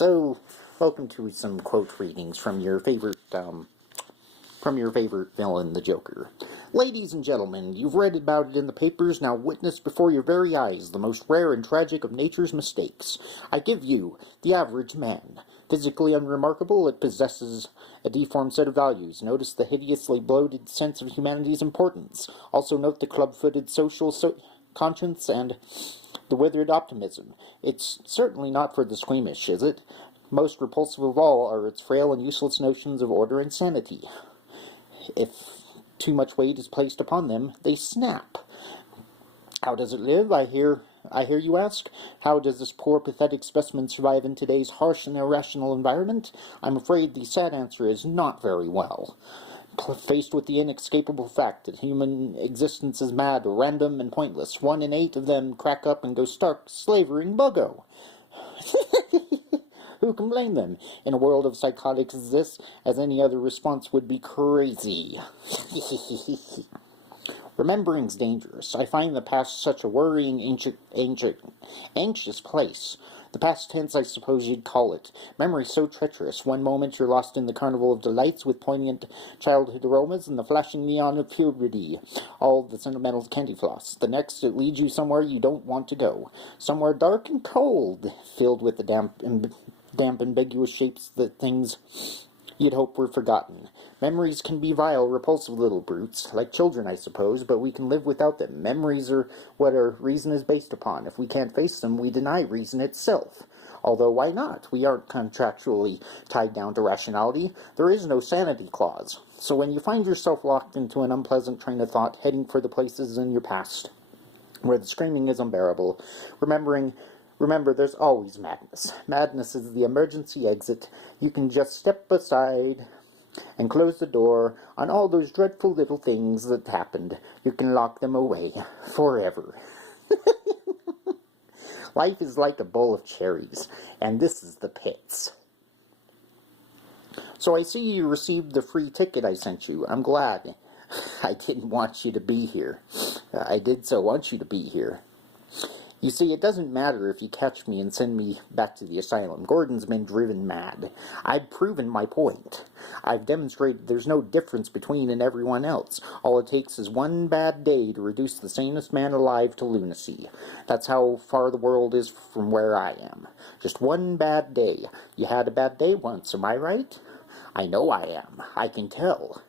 So, welcome to some quote readings from your favorite villain, the Joker. Ladies and gentlemen, you've read about it in the papers, now witness before your very eyes the most rare and tragic of nature's mistakes. I give you the average man. Physically unremarkable, it possesses a deformed set of values. Notice the hideously bloated sense of humanity's importance. Also note the club-footed social conscience and the withered optimism. It's certainly not for the squeamish, is it? Most repulsive of all are its frail and useless notions of order and sanity. If too much weight is placed upon them, they snap. How does it live, I hear you ask? How does this poor, pathetic specimen survive in today's harsh and irrational environment? I'm afraid the sad answer is not very well. Faced with the inescapable fact that human existence is mad, random, and pointless, 1 in 8 of them crack up and go stark slavering buggo. Who can blame them? In a world of psychotics as this, as any other response would be crazy. Remembering's dangerous. I find the past such a worrying, anxious place. The past tense, I suppose you'd call it. Memory so treacherous. One moment you're lost in the carnival of delights with poignant childhood aromas and the flashing neon of puberty, all the sentimental candy floss. The next, it leads you somewhere you don't want to go. Somewhere dark and cold, filled with the damp, ambiguous shapes that things you'd hope were forgotten. Memories can be vile, repulsive little brutes, like children, I suppose, but we can live without them. Memories are what our reason is based upon. If we can't face them, we deny reason itself. Although, why not? We aren't contractually tied down to rationality. There is no sanity clause. So when you find yourself locked into an unpleasant train of thought, heading for the places in your past where the screaming is unbearable, Remember, there's always madness. Madness is the emergency exit. You can just step aside and close the door on all those dreadful little things that happened. You can lock them away forever. Life is like a bowl of cherries, and this is the pits. So I see you received the free ticket I sent you. I'm glad. I didn't want you to be here. I did so want you to be here. You see, it doesn't matter if you catch me and send me back to the asylum. Gordon's been driven mad. I've proven my point. I've demonstrated there's no difference between and everyone else. All it takes is one bad day to reduce the sanest man alive to lunacy. That's how far the world is from where I am. Just one bad day. You had a bad day once, am I right? I know I am. I can tell.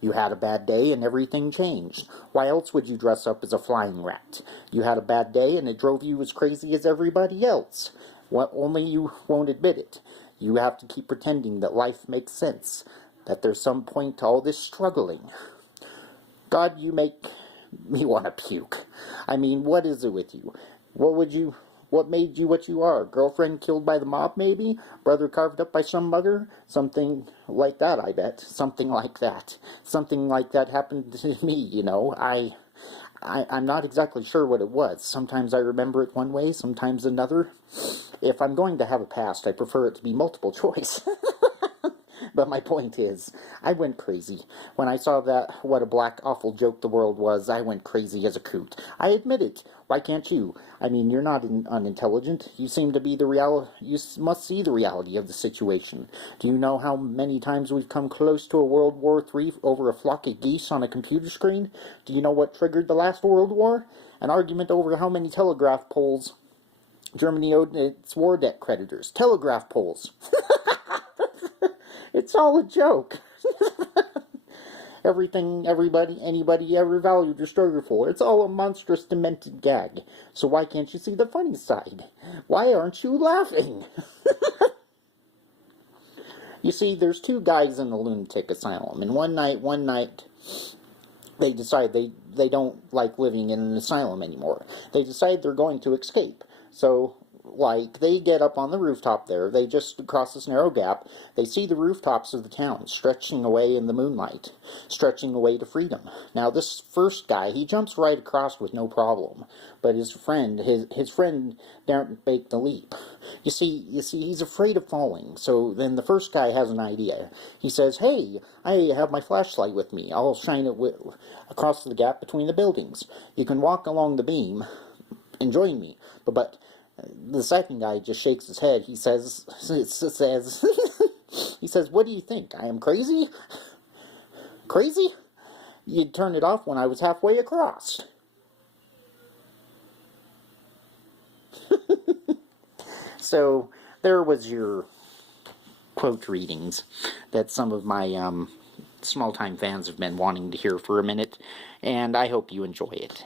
You had a bad day and everything changed. Why else would you dress up as a flying rat? You had a bad day and it drove you as crazy as everybody else. Only you won't admit it. You have to keep pretending that life makes sense, that there's some point to all this struggling. God, you make me want to puke. I mean, what is it with you? What made you what you are? Girlfriend killed by the mob, maybe? Brother carved up by some mugger? Something like that, I bet. Something like that. Something like that happened to me, you know. I'm not exactly sure what it was. Sometimes I remember it one way, sometimes another. If I'm going to have a past, I prefer it to be multiple choice. But my point is, I went crazy. When I saw that, what a black, awful joke the world was, I went crazy as a coot. I admit it. Why can't you? I mean, you're not unintelligent. You seem to be you must see the reality of the situation. Do you know how many times we've come close to a World War III over a flock of geese on a computer screen? Do you know what triggered the last World War? An argument over how many telegraph poles Germany owed its war debt creditors. Telegraph poles. It's all a joke. Anybody ever valued your struggle for. It's all a monstrous, demented gag. So why can't you see the funny side? Why aren't you laughing? You see, there's 2 guys in the lunatic asylum, and one night, they decide they don't like living in an asylum anymore. They decide they're going to escape. So, they get up on the rooftop there, they just cross this narrow gap, they see the rooftops of the town stretching away in the moonlight, stretching away to freedom. Now this first guy, he jumps right across with no problem, but his friend daren't make the leap. You see, he's afraid of falling, so then the first guy has an idea. He says, hey, I have my flashlight with me, I'll shine it across the gap between the buildings. You can walk along the beam and join me, but The second guy just shakes his head. He says, he says, what do you think? I am crazy? Crazy? You'd turn it off when I was halfway across. So, there was your quote readings that some of my small-time fans have been wanting to hear for a minute, and I hope you enjoy it.